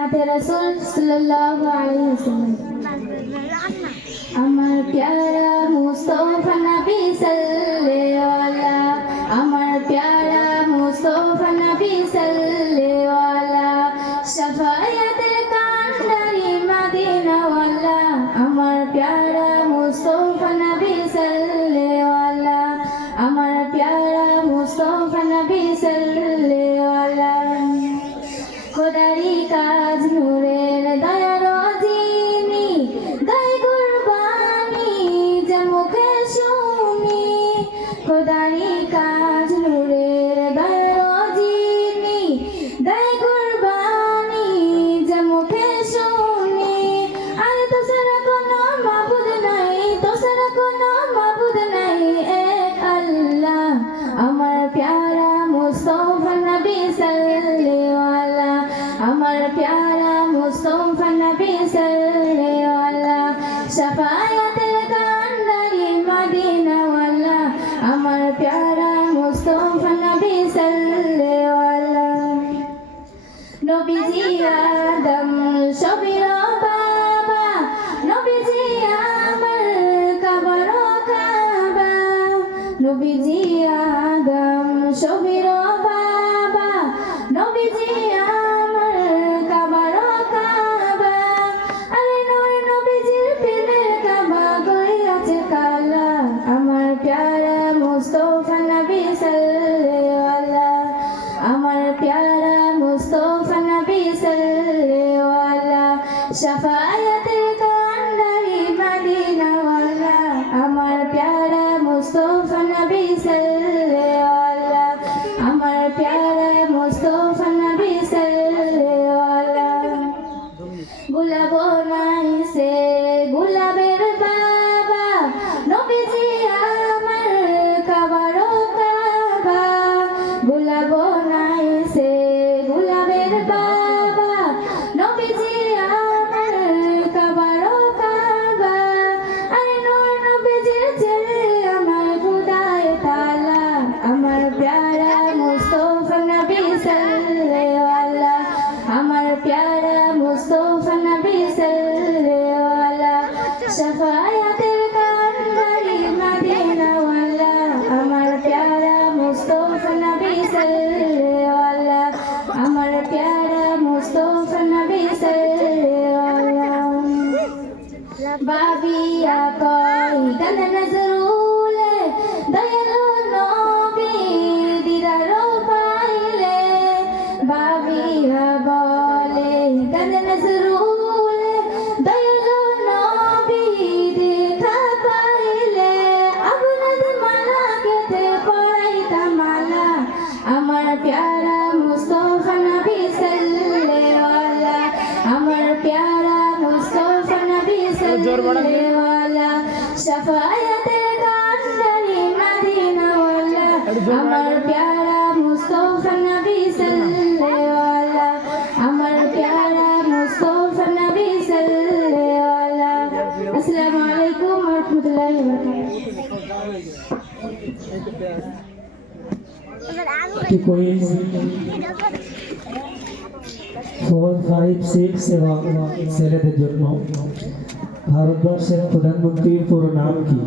नाते रसूल सल्लल्लाहु अलैहि वसल्लम। আমার প্যারা মুস্তফা নবী সাল্লাল্লাহু আলাইহি, আমার প্যারা মুস্তফা নবী সাল্লাল্লাহু আলাইহি, শাফায়াতের কান্ডারি মদিনা ওয়ালা, আমার প্যারা মুস্তফা নবী সাল্লাল্লাহু আলাইহি, আমার প্যারা মুস্তফা নবী সাল্লাল্লাহু আলাইহি। খোদারি কাজ নূরের দয়ার যিনি, গায় কুরবানি যে মুখে শুনি। খোদারি কাজ নূরের দয়ার যিনি, গায় কুরবানি যে মুখে শুনি। আর তো সারা কোনো মাবুদ নাই, তো সারা কোনো মাবুদ নাই, এক আল্লাহ। আমার প্যারা মুস্তফা নবী সাল্লাল্লাহু আলাইহি, আমার প্যারা মুস্তফা নবী সাল্লাল্লাহু আলাইহি, শাফায়াতের কান্ডারি মদিনা ওয়ালা, আমার প্যারা মুস্তফা নবী সাল্লাল্লাহু আলাইহি। নবীজি আদম সবির বাবা, নবীজি আমার কাবার কাবা। নবীজি আদম সবির বাবা, নবীজি আমার কাবার কাবা। আরে নূর নবীজির প্রেমের কাবা গই আছে কালা, আমার প্যারা মুস্তফা নবী সাল্লাল্লাহু আলাইহি, আমার প্যারা মুস্তফা নবী সাল্লাল্লাহু আলাইহি, শাফায়াতের কান্ডারি মদিনা ওয়ালা, আমার প্যারা মুস্তফা নবী সাল্লাল্লাহু আলাইহি, আমার প্যারা মুস্তফা নবী সাল্লাল্লাহু আলাইহি। গুলাব নাই সে গুলাবের বাবা, নবীজি আমার কাবার কাবা। গুলাব নাই সে গুলাবের বাবা, নবীজি আমার কাবার কাবা। আরে নূর নবীজির ছেলে আমার খুদায়ে তাআলা, আমার প্যারা মুস্তফা নবী সাল্লাল্লাহু আলাইহি, আমার প্যারা মুস্তফা নবী সাল্লাল্লাহু আলাইহি, শাফায়াতের কান্ডারি মদিনা ওয়ালা, আমার প্যারা মুস্তফা নবী সাল্লাল্লাহু আলাইহি, আমার প্যারা মুস্তফা নবী সাল্লাল্লাহু আলাইহি। বাবিয়া কই গান নজরুলে, দয়ালু নবী দিদার পাইলে। বাবিয়া বলে গান নজরুলে, দয়ালু নবী দেখা পাইলে। আপনার মালা গেথে পড়াইতা মালা, আমার প্যারা মুস্তফা নবী সাল্লাল্লাহু আলাইহি, আমার প্যারা মুস্তফা নবী সাল্লাল্লাহু আলাইহি, শাফায়াতের কান্ডারি মদিনা ওয়ালা, আমার প্যারা মুস্তফা নবী সাল্লাল্লাহু আলাইহি, আমার প্যারা মুস্তফা নবী সাল্লাল্লাহু আলাইহি। আসসালামু আলাইকুম ওয়া রাহমাতুল্লাহি ওয়া বারাকাতুহু। Quiz 4, 5, 6 এবং ছেলেদের জন্য। ভারতবর্ষের প্রধানমন্ত্রীর পুরো নাম কি?